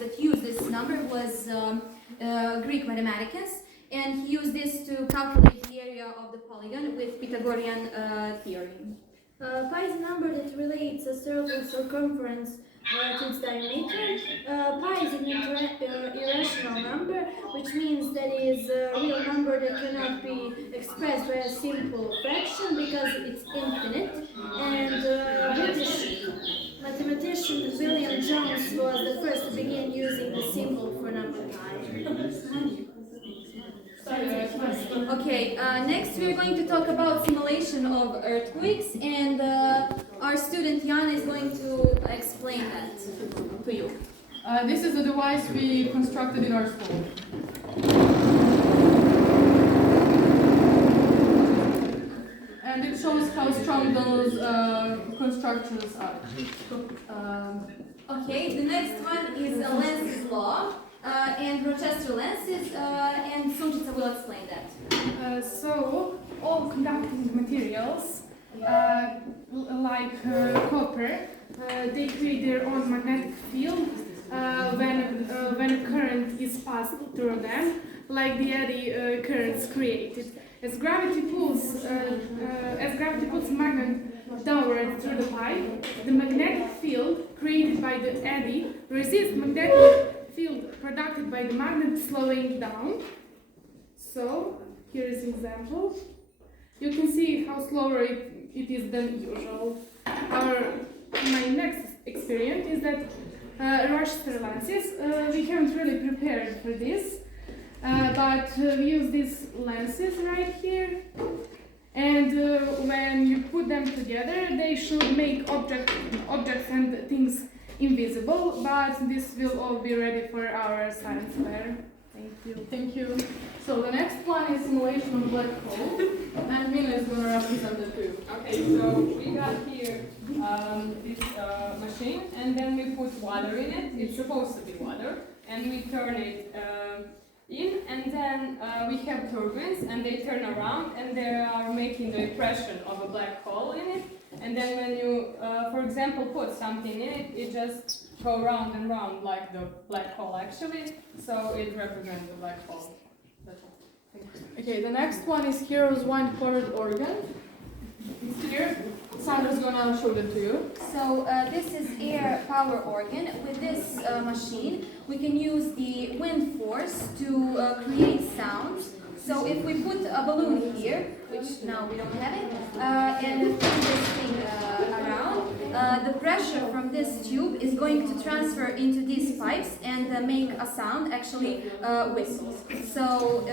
that used this number was Greek mathematicians, and he used this to calculate the area of the polygon with Pythagorean theorem. Pi is a number that relates a circle's circumference to its diameter. Pi is an irrational number, which means that it is a real number that cannot be expressed by a simple fraction because it's infinite. And British mathematician William Jones was the first to begin using the symbol for number pi. Okay, next we're going to talk about simulation of earthquakes, and our student Jan is going to explain that to you. This is a device we constructed in our school. And it shows how strong those constructions are. Okay, the next one is Lenz's law. And Rochester lenses, and Sunčica will explain that. So, all conducting materials, like copper, they create their own magnetic field when a current is passed through them, like the eddy currents created. As gravity pulls a magnet downward through the pipe, the magnetic field created by the eddy resists magnetic field produced by the magnet slowing down. So here is an example. You can see how slower it is than usual. My next experiment is that Rochester lenses. We haven't really prepared for this, but we use these lenses right here. And when you put them together, they should make objects and things invisible, but this will all be ready for our science fair. Thank you. Thank you. So the next one is simulation of black hole, and Mina is going to represent it too. Okay, so we got here this machine, and then we put water in it. It's supposed to be water, and we turn it in, and then we have turbines, and they turn around, and they are making the impression of a black hole in it. And then when you, for example, put something in it, it just go round and round like the black hole actually. So it represents the black hole. That's all. Thank you. Okay, the next one is Hero's wine-coated organ. It's here. Sandra's gonna show it to you. So this is air power organ. With this machine, we can use the wind force to create sounds. So if we put a balloon here, which now we don't have it, and turn this thing around, the pressure from this tube is going to transfer into these pipes and make a sound, actually whistles. So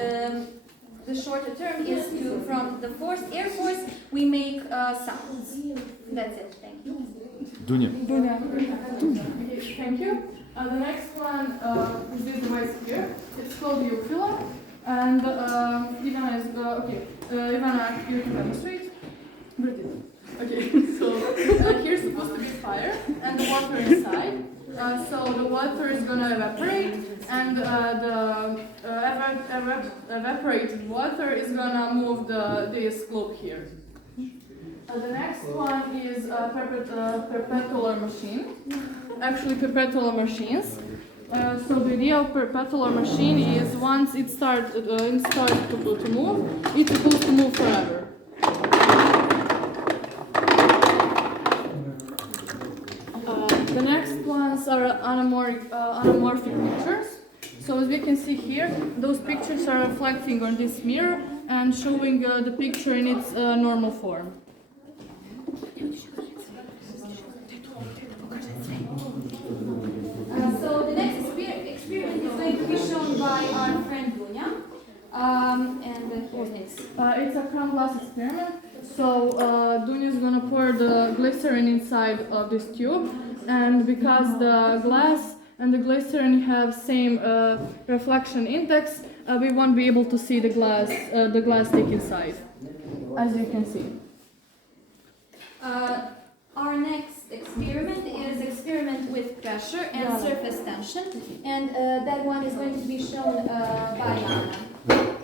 the shorter term is to, from the air force, we make sounds. That's it. Thank you. Dunya. Okay, thank you. The next one is this device here. It's called the Ufila. And Ivana is, Ivana, you can demonstrate. Okay, so here's supposed to be fire and the water inside. So the water is going to evaporate, and the evaporated water is going to move this globe here. The next one is a perpetual machine. Actually, perpetual machines. So the idea of perpetual machine is once it starts to move, it's supposed to move forever. The next ones are anamorphic pictures. So as we can see here, those pictures are reflecting on this mirror and showing the picture in its normal form. So the next experiment is going to be shown by our friend Dunya. And here's this. It's a crown glass experiment. So Dunya is going to pour the glycerin inside of this tube, and because the glass and the glycerin have same reflection index, we won't be able to see the glass stick inside, as you can see. Our next experiment is experiment with pressure and surface tension, and that one is going to be shown by Anna.